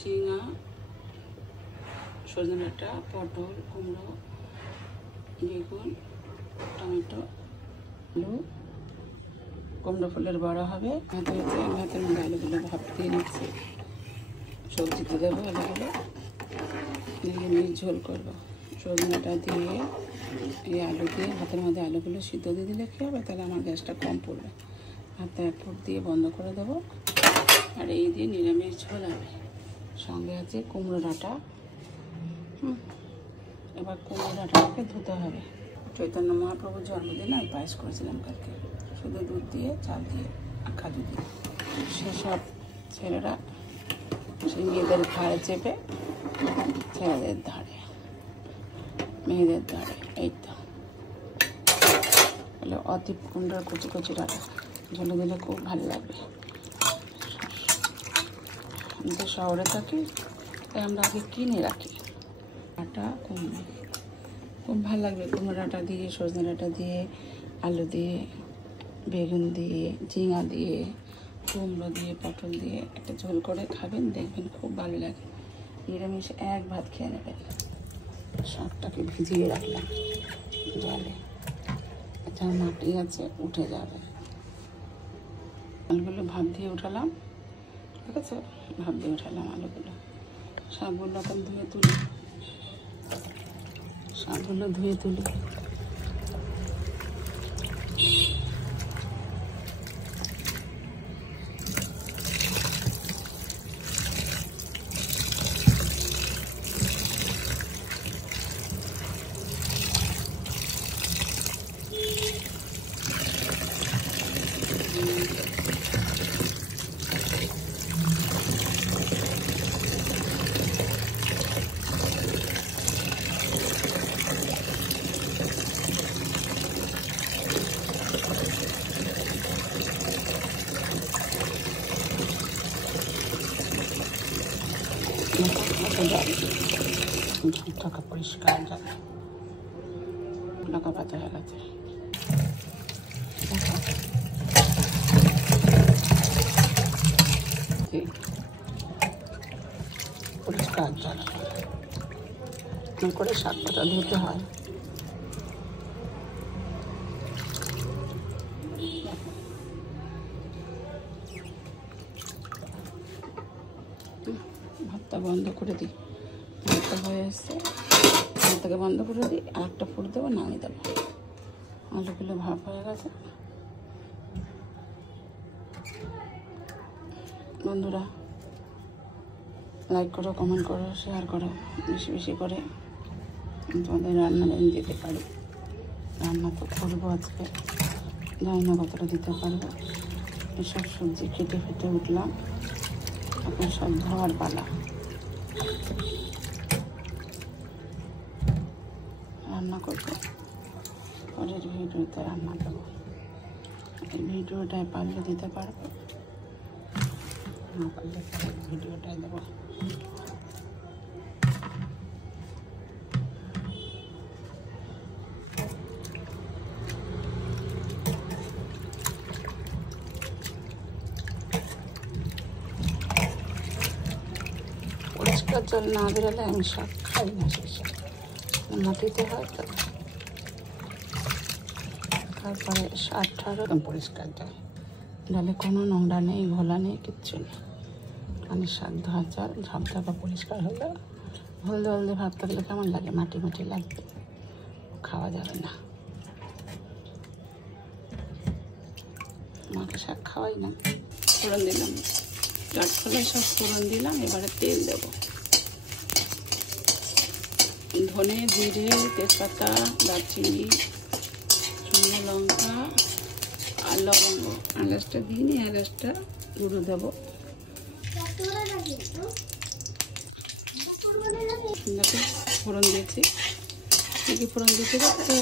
ঝিঙা, সজনে ডাঁটা, পটল, কুমড়ো, বেগুন, টমেটো, আলু, কুমড়ো ফুলের বড়া হবে। ভাতের মধ্যে আলুগুলো ভাপ দিয়ে নিচ্ছি। সবজিতে দেবো আলুগুলো, নিয়ে ঝোল করবো। সজনেটা দিয়ে এই আলু দিয়ে ভাতের মধ্যে আলুগুলো সিদ্ধ দিয়ে দিলে কী হবে, তাহলে আমার গ্যাসটা কম পড়বে। ভাতটা 1 ফুট দিয়ে বন্ধ করে দেবো। আর এই দিয়ে নিরামিষ ঝোল হবে। সঙ্গে আছে কুমড়ো ডাঁটা। এবার কুমড়ো ডাঁটাটাকে ধুতে হবে। চৈতন্য মহাপ্রভুর জন্মদিনে আমি পায়েস করেছিলাম কালকে, শুধু দুধ দিয়ে, চাল দিয়ে আর কাজু দিয়ে। সেসব ছেলেরা সেই মেয়েদের ঘাড়ে চেপে ছেলেদের ধারে, মেয়েদের ধারে। এই তো হলো অতি কুমড়োর কুচি কুচি ডাঁটা। ঝোলে দিলে খুব ভালো লাগবে। আমি তো শহরে থাকি, তাই আমরা আগে কিনে রাখি ডাঁটা কুমড়ো। খুব ভালো লাগবে কুমড়ো ডাঁটা দিয়ে, সজনে ডাঁটা দিয়ে, আলু দিয়ে, বেগুন দিয়ে, ঝিঙা দিয়ে, কুমড়ো দিয়ে, পটল দিয়ে একটা ঝোল করে খাবেন, দেখবেন খুব ভালো লাগে। নিরামিষ এক ভাত খেয়ে নেবেন। শাকটাকে ভিজিয়ে রাখলাম জলে, আচ্ছা মাটি আছে, উঠে যাবে। আলুগুলো ভাপ দিয়ে উঠালাম, ঠিক আছে, ভাপ দিয়ে উঠালাম আলুগুলো। শাকগুলো এখন ধুয়ে তুলি, শাকগুলো ধুয়ে তুলি। ঝোলটাকে পরিষ্কার যাবে, লঙ্কা পাতা হয়ে গেছে। পরিষ্কার জল করে শাক পাতা ধুতে হয়। ভাতটা বন্ধ করে দিই, ভাতটা হয়ে এসছে, ভাতটাকে বন্ধ করে দিই। আর একটা ফুট দেবো, নামিয়ে দেবো। আলুগুলো ভাপ হয়ে গেছে। বন্ধুরা লাইক করো, কমেন্ট করো, শেয়ার করো, বেশি বেশি করে। তোমাদের রান্না আমি দিতে পারি, রান্না তো করবো আজকে, জানি না কতটা দিতে পারবো। এসব সবজি কেটে ফেটে উঠলাম, এখন সব ধোয়ার পালা। রান্না করবো, পরের ভিডিওতে রান্না দেবো। এই ভিডিওটায় পারলে দিতে পারবো, না পারলে ভিডিওটায় দেবো। পরিষ্কার জল না বেরোলে আমি শাক খাই না, সেই শাক মাটিতে হয় তো। তারপরে শাকটারও পরিষ্কার জল, ডালে কোনো নোংরা নেই, ঘোলা নেই, কিচ্ছু নেই। মানে শাক ধোয়া জল ঝপঝপা পরিষ্কার হলো। হলদে হলদে ভাত থাকলে কেমন লাগে, মাটি মাটি লাগবে, খাওয়া যাবে না। মাকে শাক খাওয়াই না। ফোড়ন দিলাম, কাঠখোলা সব ফোড়ন দিলাম। এবারে তেল দেব, ধনে, জিরে, তেজপাতা, দারচিনি, শুকনো লঙ্কা আর লবঙ্গ। এলাচটা দিইনি, এলাচটা গুঁড়ো দেবো। ফোড়ন দিয়েছি, কি ফোড়ন দিতে তো।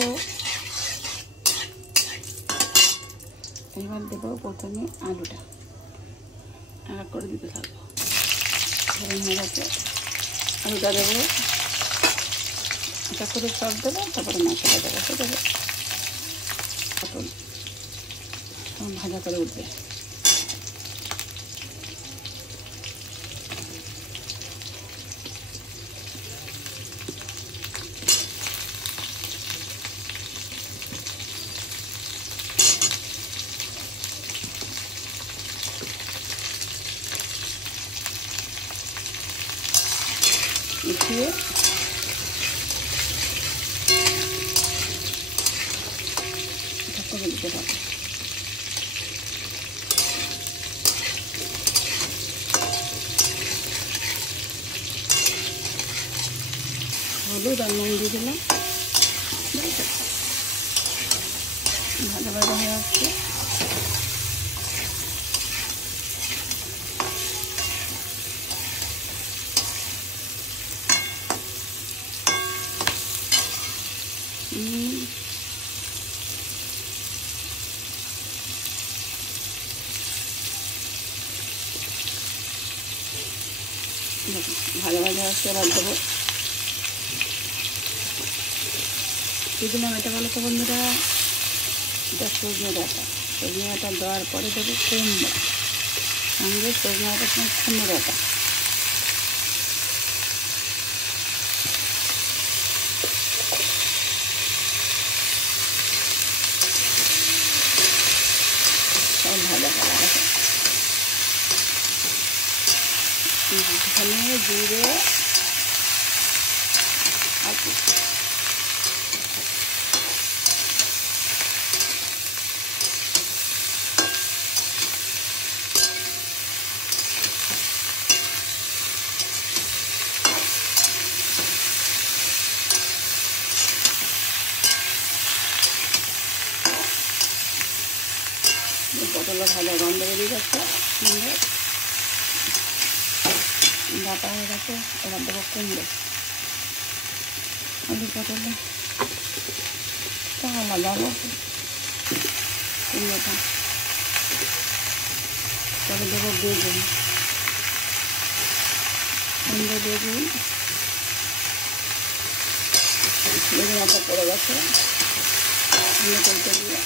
এবার দেবো প্রথমে আলুটা, এক করে দিতে থাকবো। ফোড়ন হয়ে গেছে, আলুটা দেবো, এটা করে সব দেবো। তারপরে মশলা দেবো, সেটা পটল সব ভাজা করে উঠবে। উঠিয়ে ঢাকা দিতে হবে। হলুদ আর নুন দিয়ে দিলাম, ভাজা ভাজা হয়ে আসছে। ভাজা ভাজা আসছে, এবার দেবো দিলাম। এটা বলো তো বন্ধুরা, এটা সজনে ডাঁটা। সজনে ডাঁটা দেওয়ার পরে দেবো কুমড়ো, সঙ্গে সজনে ডাঁটার সঙ্গে কুমড়ো ডাঁটা। সব ভাজা ভাজা আছে, ধনে জিরে আর পটলের ভাজা গন্ধ বেরিয়ে যাচ্ছে, সুন্দর ডাঁটা হয়ে গেছে। এবার দেবো কুমড়ো, আলু পটলে আলাদা আলো কুমড়োটা। পরে দেবো বেগুন, সুন্দর বেগুন। বেগুন একটা পড়ে গেছে, তুলতে দিয়ে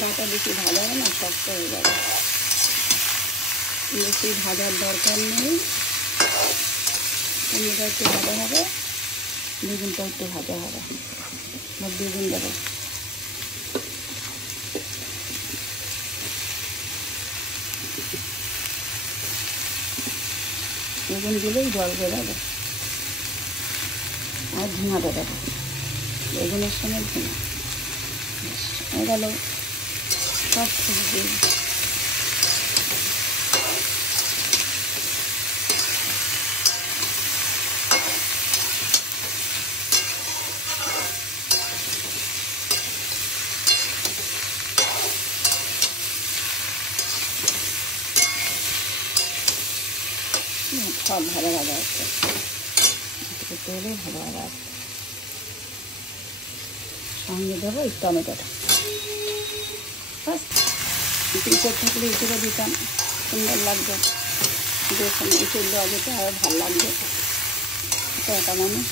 ডাঁটা বেশি ভাজা হবে না, শক্ত হয়ে যাবে। বেশি ভাজার দরকার নেই, কুমড়োটা একটু ভাজা হবে, বেগুনটা একটু ভাজা হবে। বেগুন দেবো, বেগুন দিলেই জল বেরোবে। আর ঝিঙাটা দেবো, বেগুনের সঙ্গে ঝিঙা হয়ে গেল সব সবজি। সব ভালো ভাজা হচ্ছে, তেলে ভালো ভাজা হচ্ছে। সঙ্গে দেবো এই টমেটোটা। বাস, ইঁচড় থাকলে ইঁচড়ও দিতাম, সুন্দর লাগবে। যেখানে ইঁচড় দেওয়া যেতে আরও ভালো লাগবে। একা মানুষ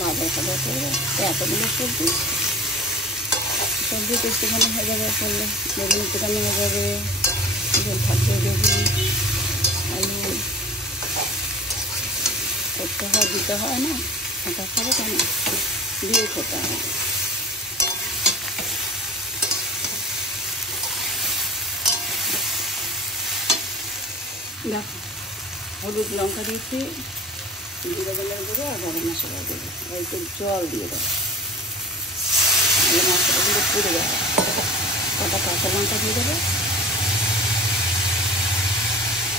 বাজার খাবার করবে, এতগুলো সবজি সবজিটা একটুখানি হয়ে যাবে করলে, বেগুন একটুখানি হয়ে যাবে, থাকবে বেগুন আলু করতে হয়, দিতে হয় না। ওটা খাবে কেন, দিয়ে খেতে হয়। দেখো হলুদ লঙ্কা দিয়েছি, জিরে ধনের গুঁড়ো আর গরম মশলা দেবো, একটু জল দিয়ে দেবো, তাহলে মশলাগুলো পুড়ে যাবে। কটা কাঁচা লঙ্কা দিয়ে দেবো,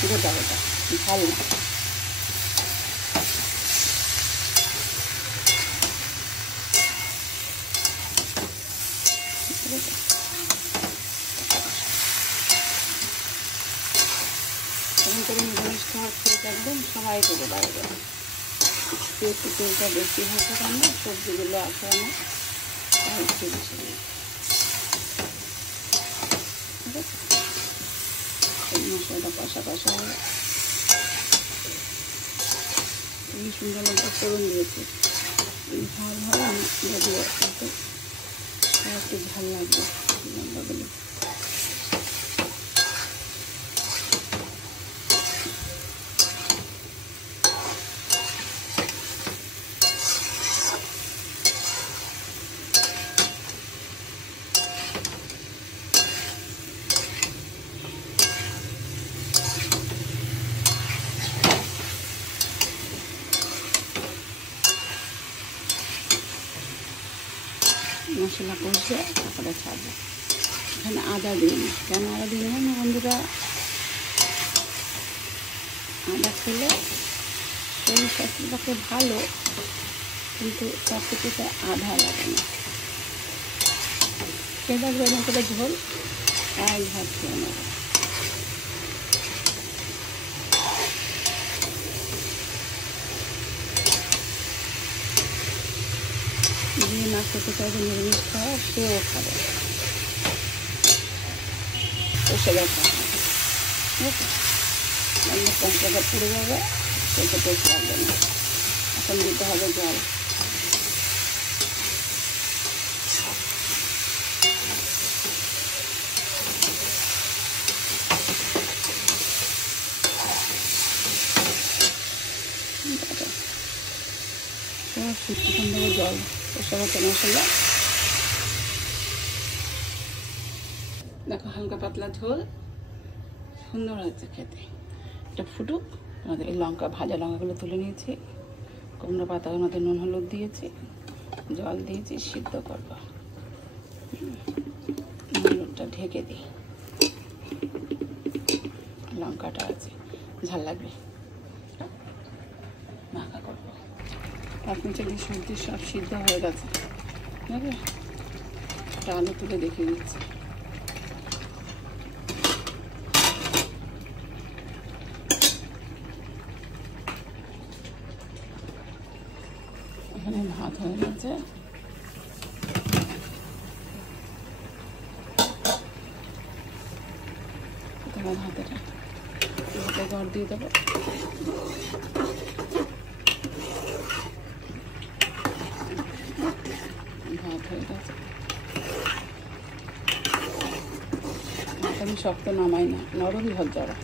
গোটা গোটা, ঝাল না। এরকম করে নিরামিষ খাওয়া খেয়ে থাকবেন, সবাই করে বাড়বে। একটু তেলটা বেশি হতে পারলে সবজিগুলো আছে আমার, তাই একটু বেশি মশলাটা কষা কষা হয়ে এই সুন্দর লঙ্কা ফোড়ন দিয়েছি। ঝাল হয় যদি একটু ঝাল লাগবে লঙ্কাগুলো। মশলা কষে তারপরে ছাড়বো। এখানে আদা দিই, কেন আদা দিই না বন্ধুরা, আদা খেলে শরীর স্বাস্থ্যের পক্ষে ভালো, কিন্তু তার থেকে আধা লাগে না। খেয়ে থাকবে এরকম করে ঝোল, এক ভাত খেয়ে নেবে। যে না খেতে চাইবে নিরামিষ খাওয়া, সেও খাবে, তো সেটা খাওয়া, ঠিক আছে। রান্না কমপ্লিট পুড়ে যাবে, সেটা টেস্ট লাগবে না। এখন দিতে হবে জল। এখন দেবো জল, সব মশলা। দেখো হালকা পাতলা ঝোল, সুন্দর হয়েছে খেতে। এটা ফুটুক, আমাদের এই লঙ্কা, ভাজা লঙ্কাগুলো তুলে নিয়েছি, কুমড়ো পাতার মধ্যে নুন হলুদ দিয়েছি, জল দিয়েছি, সিদ্ধ করবো। হলুদটা ঢেকে দিই, লঙ্কাটা আছে, ঝাল লাগবে, মাখা করবো। এখন থেকে সবজি সব সিদ্ধ হয়ে গেছে, ঠিক আছে। একটা আলু তুলে দেখে দিচ্ছি। এখানে ভাত হয়ে গেছে, তোমার হাতে জল দিয়ে দেবো। ভাত হয়ে গেছে, আমি শক্ত নামাই না, নরমই ভাত যাওয়া।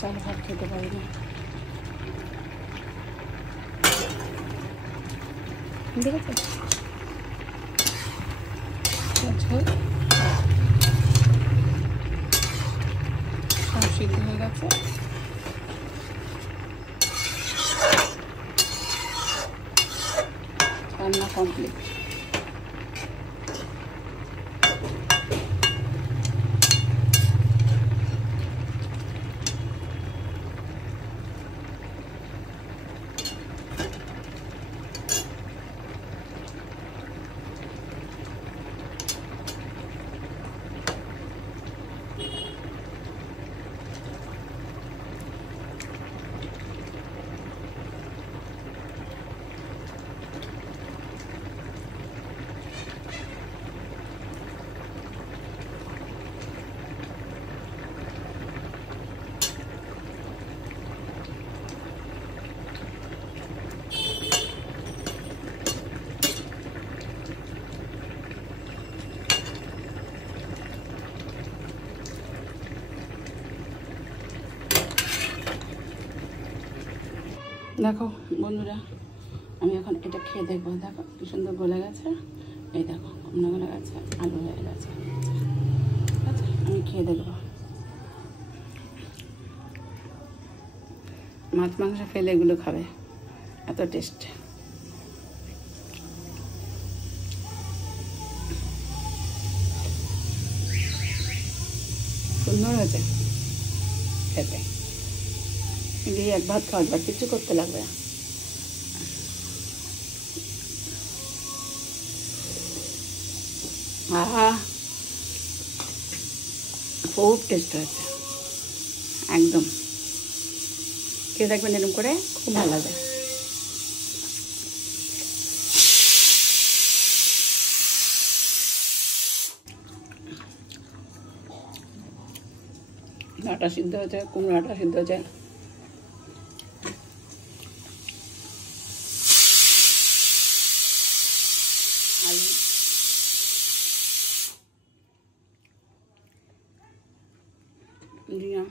চাল ভাত খেতে পারি না, ঠিক আছে। ঝোল সব সিদ্ধ হয়ে গেছে, রান্না কমপ্লিট। দেখো বন্ধুরা, আমি এখন এটা খেয়ে দেখবো। দেখো কি সুন্দর গলে গেছে, এই দেখো কুমড়ো গলে গেছে, আলু হয়ে গেছে, ঠিক আছে। আমি খেয়ে দেখবো। মাছ মাংস ফেলে এগুলো খাবে, এত টেস্ট। সুন্দর হয়েছে খেতে, দিয়ে এক ভাত খাওয়া যাবে, কিছু করতে লাগবে না। আহা, খুব টেস্ট হয়েছে একদম। খেয়ে দেখবেন এরকম করে, খুব ভালো লাগবে। ডাঁটা সিদ্ধ হয়েছে, কুমড়াটা সিদ্ধ হয়েছে, আলু, জিরা,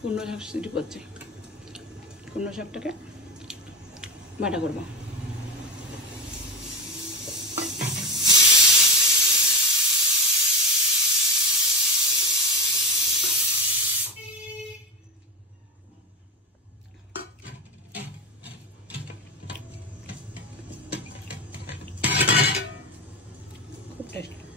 কুমড়ো শাক সিটি করছে। কুমড়ো শাকটাকে বাটা করবো। টেস্ট।